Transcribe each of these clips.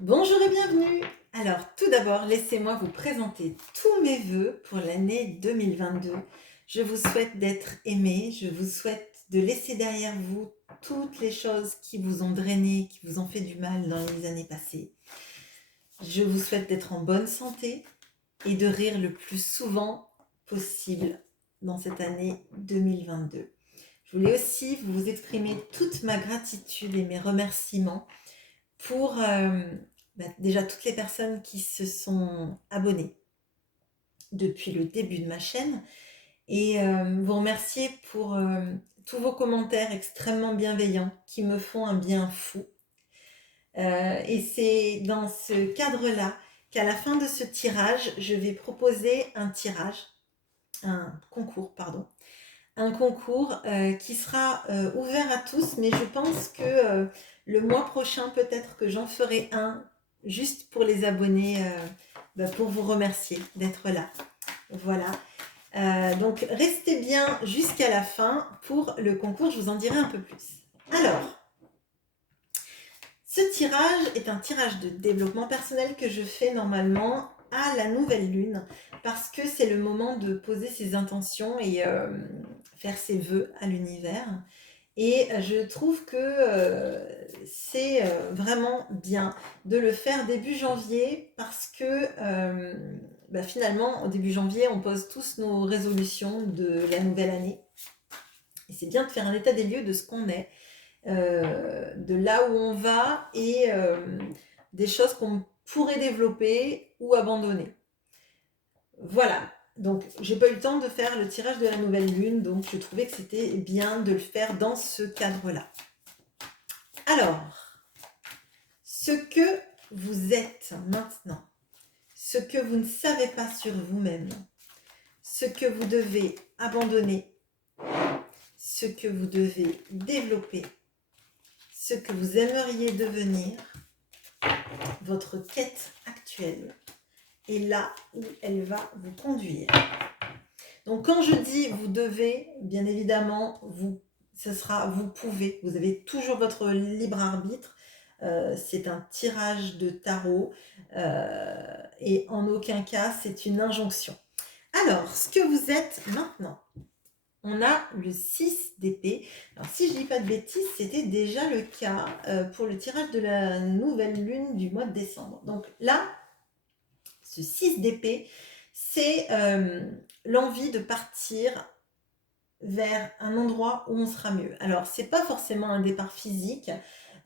Bonjour et bienvenue. Alors, tout d'abord, laissez-moi vous présenter tous mes vœux pour l'année 2022. Je vous souhaite d'être aimé, je vous souhaite de laisser derrière vous toutes les choses qui vous ont drainé, qui vous ont fait du mal dans les années passées. Je vous souhaite d'être en bonne santé et de rire le plus souvent possible dans cette année 2022. Je voulais aussi vous exprimer toute ma gratitude et mes remerciements pour déjà toutes les personnes qui se sont abonnées depuis le début de ma chaîne et vous remercier pour tous vos commentaires extrêmement bienveillants qui me font un bien fou. Et c'est dans ce cadre-là qu'à la fin de ce tirage, je vais proposer un concours, pardon. Un concours qui sera ouvert à tous, mais je pense que le mois prochain, peut-être que j'en ferai un juste pour les abonnés, pour vous remercier d'être là. Voilà. Donc restez bien jusqu'à la fin pour le concours, je vous en dirai un peu plus. Alors, ce tirage est un tirage de développement personnel que je fais normalement à la nouvelle lune parce que c'est le moment de poser ses intentions et faire ses vœux à l'univers. Et je trouve que c'est vraiment bien de le faire début janvier parce que finalement, au début janvier, on pose tous nos résolutions de la nouvelle année. Et c'est bien de faire un état des lieux de ce qu'on est, de là où on va et des choses qu'on pourrait développer ou abandonner. Voilà. Donc, j'ai pas eu le temps de faire le tirage de la nouvelle lune, donc je trouvais que c'était bien de le faire dans ce cadre-là. Alors, ce que vous êtes maintenant, ce que vous ne savez pas sur vous-même, ce que vous devez abandonner, ce que vous devez développer, ce que vous aimeriez devenir, votre quête actuelle, et là où elle va vous conduire. Donc quand je dis vous devez, bien évidemment, ce sera vous pouvez. Vous avez toujours votre libre arbitre. C'est un tirage de tarot et en aucun cas c'est une injonction. Alors, ce que vous êtes maintenant, on a le 6 d'épée. Alors si je ne dis pas de bêtises, c'était déjà le cas pour le tirage de la nouvelle lune du mois de décembre. Donc là, ce 6 d'épée, c'est l'envie de partir vers un endroit où on sera mieux. Alors, c'est pas forcément un départ physique,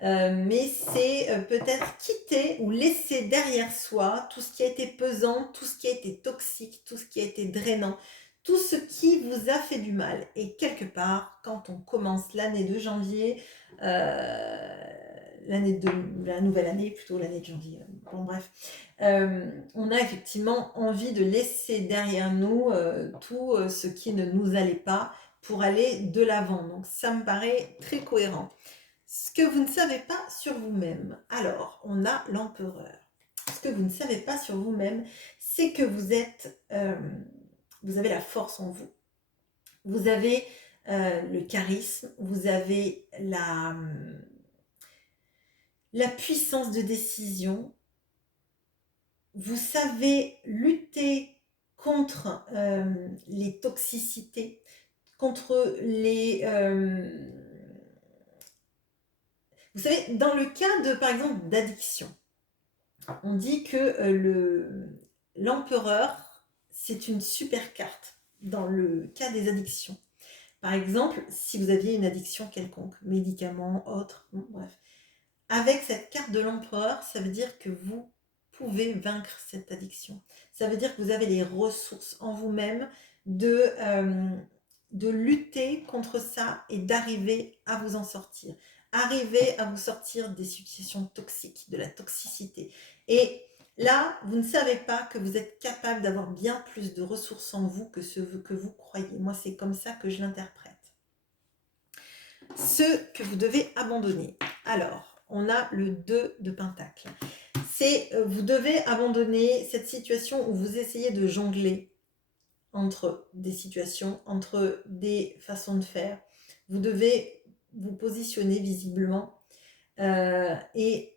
mais c'est peut-être quitter ou laisser derrière soi tout ce qui a été pesant, tout ce qui a été toxique, tout ce qui a été drainant, tout ce qui vous a fait du mal. Et quelque part, quand on commence l'année de janvier, la nouvelle année, plutôt l'année de janvier, bon bref, on a effectivement envie de laisser derrière nous tout ce qui ne nous allait pas pour aller de l'avant. Donc ça me paraît très cohérent. Ce que vous ne savez pas sur vous-même. Alors, on a l'empereur. Ce que vous ne savez pas sur vous-même, c'est que vous avez la force en vous. Vous avez le charisme, vous avez la puissance de décision. Vous savez lutter contre les toxicités, contre les... Vous savez, dans le cas de, par exemple, d'addiction, on dit que l'empereur, c'est une super carte dans le cas des addictions. Par exemple, si vous aviez une addiction quelconque, médicaments, autres, bon, bref. Avec cette carte de l'empereur, ça veut dire que vous pouvez vaincre cette addiction. Ça veut dire que vous avez les ressources en vous-même de lutter contre ça et d'arriver à vous en sortir. Arriver à vous sortir des situations toxiques, de la toxicité. Et là, vous ne savez pas que vous êtes capable d'avoir bien plus de ressources en vous que ce que vous croyez. Moi, c'est comme ça que je l'interprète. Ce que vous devez abandonner. Alors, on a le 2 de Pentacle. C'est vous devez abandonner cette situation où vous essayez de jongler entre des situations, entre des façons de faire. Vous devez vous positionner visiblement et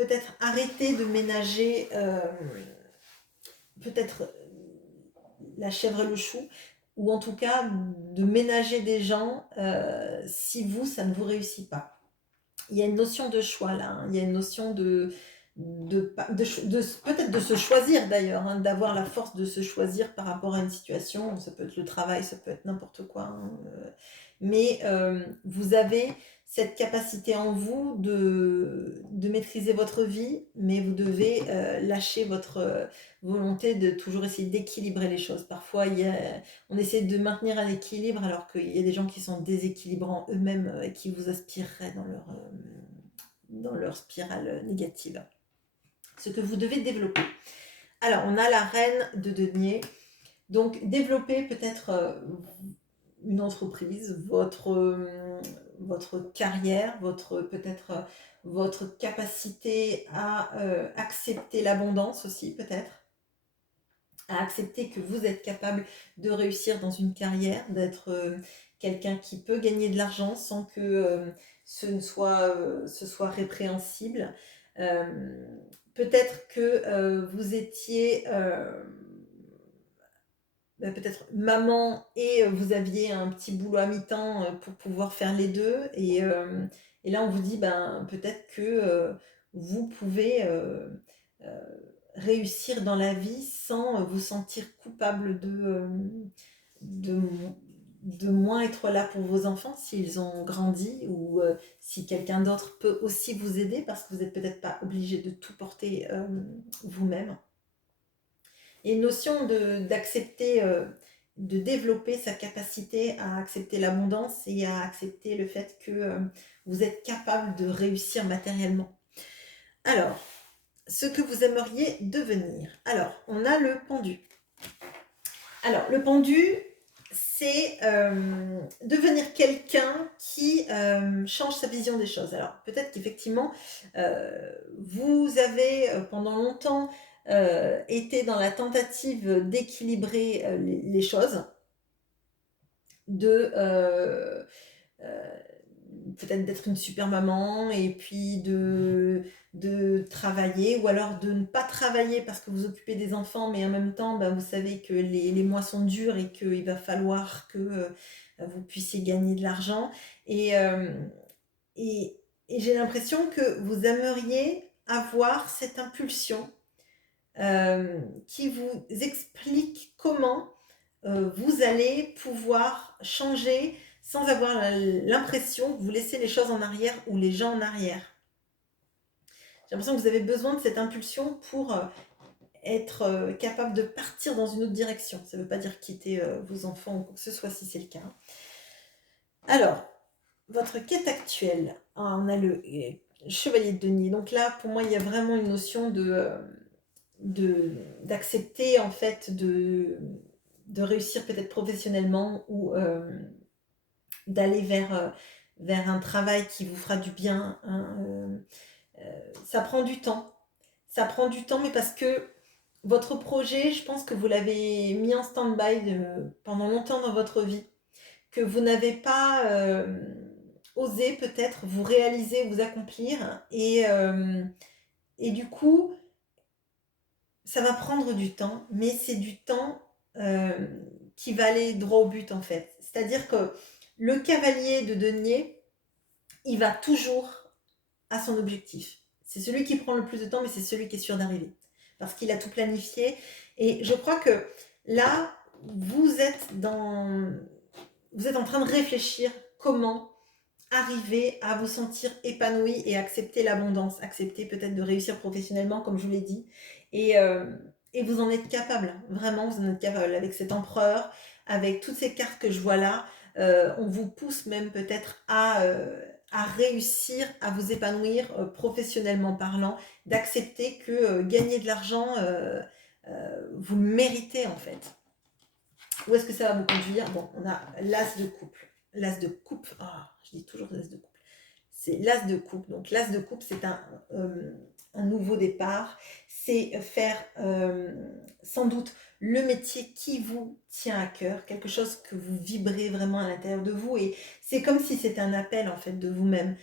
peut-être arrêter de ménager peut-être la chèvre et le chou, ou en tout cas de ménager des gens si vous, ça ne vous réussit pas. Il y a une notion de choix là, hein. Il y a une notion peut-être de se choisir d'ailleurs, hein, d'avoir la force de se choisir par rapport à une situation. Ça peut être le travail, ça peut être n'importe quoi, hein, mais vous avez cette capacité en vous de maîtriser votre vie, mais vous devez lâcher votre volonté de toujours essayer d'équilibrer les choses. Parfois, on essaie de maintenir un équilibre alors qu'il y a des gens qui sont déséquilibrants eux-mêmes et qui vous aspireraient dans leur spirale négative. Ce que vous devez développer. Alors, on a la reine de denier. Donc, développer peut-être une entreprise, votre carrière, peut-être votre capacité à accepter l'abondance aussi, peut-être. À accepter que vous êtes capable de réussir dans une carrière, d'être quelqu'un qui peut gagner de l'argent sans que ce soit répréhensible. Peut-être que vous étiez peut-être maman et vous aviez un petit boulot à mi-temps pour pouvoir faire les deux. Et là, on vous dit, peut-être que vous pouvez réussir dans la vie sans vous sentir coupable de, de moins être là pour vos enfants s'ils ont grandi, ou si quelqu'un d'autre peut aussi vous aider, parce que vous n'êtes peut-être pas obligé de tout porter vous-même. Et une notion d'accepter, de développer sa capacité à accepter l'abondance et à accepter le fait que vous êtes capable de réussir matériellement. Alors, ce que vous aimeriez devenir. Alors, on a le pendu. Alors, le pendu, c'est devenir quelqu'un qui change sa vision des choses. Alors, peut-être qu'effectivement, vous avez pendant longtemps été dans la tentative d'équilibrer les choses, peut-être d'être une super maman et puis de travailler, ou alors de ne pas travailler parce que vous occupez des enfants, mais en même temps, vous savez que les mois sont durs et qu'il va falloir que vous puissiez gagner de l'argent. Et j'ai l'impression que vous aimeriez avoir cette impulsion qui vous explique comment vous allez pouvoir changer sans avoir l'impression que vous laissez les choses en arrière ou les gens en arrière. J'ai l'impression que vous avez besoin de cette impulsion pour être capable de partir dans une autre direction. Ça ne veut pas dire quitter vos enfants ou quoi que ce soit si c'est le cas. Alors, votre quête actuelle. On a le chevalier de denier. Donc là, pour moi, il y a vraiment une notion d'accepter en fait de réussir peut-être professionnellement, ou d'aller vers un travail qui vous fera du bien, hein. Ça prend du temps. Ça prend du temps, mais parce que votre projet, je pense que vous l'avez mis en stand-by pendant longtemps dans votre vie, que vous n'avez pas osé peut-être vous réaliser, vous accomplir, et du coup, ça va prendre du temps, mais c'est du temps qui va aller droit au but en fait. C'est-à-dire que le cavalier de denier, il va toujours à son objectif. C'est celui qui prend le plus de temps, mais c'est celui qui est sûr d'arriver. Parce qu'il a tout planifié. Et je crois que là, vous êtes en train de réfléchir comment arriver à vous sentir épanoui et accepter l'abondance, accepter peut-être de réussir professionnellement, comme je vous l'ai dit. Et vous en êtes capable, vraiment, vous en êtes capable. Avec cet empereur, avec toutes ces cartes que je vois là, on vous pousse même peut-être à réussir à vous épanouir professionnellement parlant, d'accepter que gagner de l'argent, vous le méritez en fait. Où est-ce que ça va vous conduire? Bon, on a l'as de coupe. L'as de coupe, je dis toujours l'as de coupe. C'est l'as de coupe. Donc l'as de coupe, c'est un nouveau départ, c'est faire sans doute le métier qui vous tient à cœur, quelque chose que vous vibrez vraiment à l'intérieur de vous et c'est comme si c'était un appel en fait de vous-même.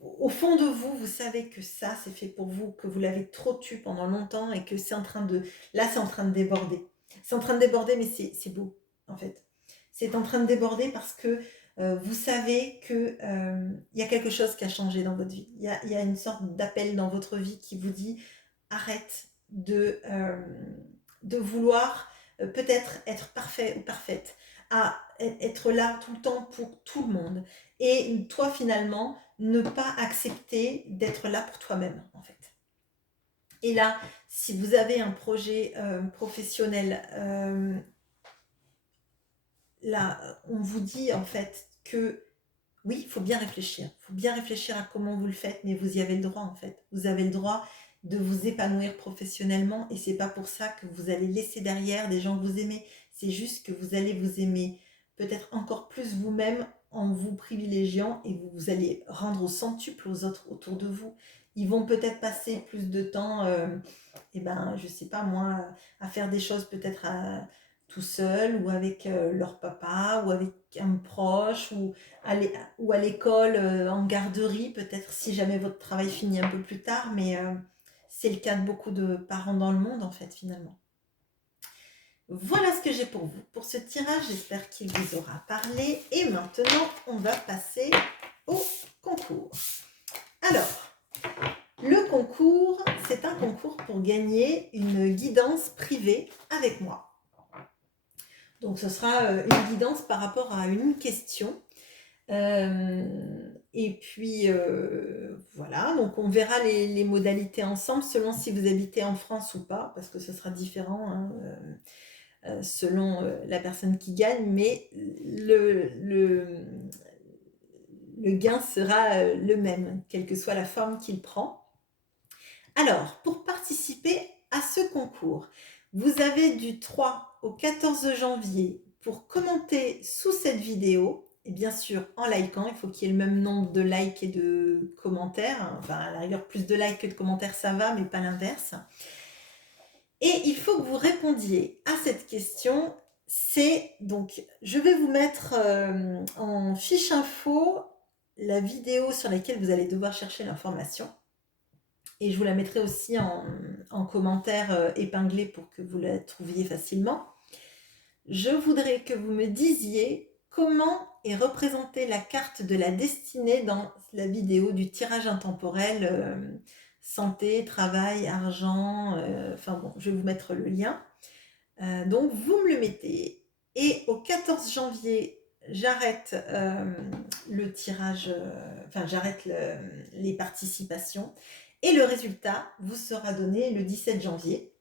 Au fond de vous, vous savez que ça c'est fait pour vous, que vous l'avez trop tu pendant longtemps et que c'est en train de, là c'est en train de déborder. C'est en train de déborder mais c'est beau en fait. C'est en train de déborder parce que vous savez que il y a quelque chose qui a changé dans votre vie. Il y a une sorte d'appel dans votre vie qui vous dit arrête de vouloir peut-être être parfait ou parfaite, à être là tout le temps pour tout le monde. Et toi finalement, ne pas accepter d'être là pour toi-même en fait. Et là, si vous avez un projet professionnel, là, on vous dit en fait que oui, il faut bien réfléchir. Il faut bien réfléchir à comment vous le faites, mais vous y avez le droit en fait. Vous avez le droit de vous épanouir professionnellement et c'est pas pour ça que vous allez laisser derrière des gens que vous aimez. C'est juste que vous allez vous aimer peut-être encore plus vous-même en vous privilégiant et vous allez rendre au centuple aux autres autour de vous. Ils vont peut-être passer plus de temps, et ben, je sais pas moi, à faire des choses peut-être tout seul ou avec leur papa ou avec un proche ou à l'école, en garderie, peut-être si jamais votre travail finit un peu plus tard, mais c'est le cas de beaucoup de parents dans le monde en fait finalement. Voilà ce que j'ai pour vous. Pour ce tirage, j'espère qu'il vous aura parlé. Et maintenant, on va passer au concours. Alors, le concours, c'est un concours pour gagner une guidance privée avec moi. Donc, ce sera une guidance par rapport à une question. Et puis voilà, donc on verra les modalités ensemble selon si vous habitez en France ou pas, parce que ce sera différent hein, selon la personne qui gagne, mais le gain sera le même, quelle que soit la forme qu'il prend. Alors, pour participer à ce concours, vous avez du 3 au 14 janvier pour commenter sous cette vidéo, et bien sûr en likant, il faut qu'il y ait le même nombre de likes et de commentaires, enfin à la rigueur plus de likes que de commentaires ça va, mais pas l'inverse. Et il faut que vous répondiez à cette question, c'est donc, je vais vous mettre en fiche info la vidéo sur laquelle vous allez devoir chercher l'information. Et je vous la mettrai aussi en commentaire épinglé pour que vous la trouviez facilement. Je voudrais que vous me disiez comment est représentée la carte de la destinée dans la vidéo du tirage intemporel santé, travail, argent, enfin bon, je vais vous mettre le lien. Donc vous me le mettez et au 14 janvier, j'arrête le tirage, enfin j'arrête les participations et le résultat vous sera donné le 17 janvier.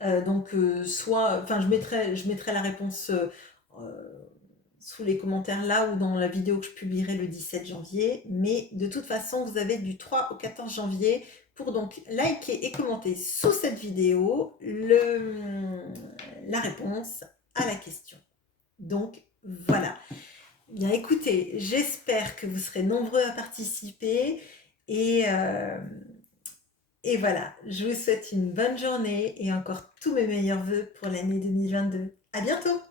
Donc soit, enfin je mettrai la réponse sous les commentaires là ou dans la vidéo que je publierai le 17 janvier, mais de toute façon vous avez du 3 au 14 janvier pour donc liker et commenter sous cette vidéo la réponse à la question. Donc voilà. Bien écoutez, j'espère que vous serez nombreux à participer et voilà, je vous souhaite une bonne journée et encore tous mes meilleurs vœux pour l'année 2022. À bientôt!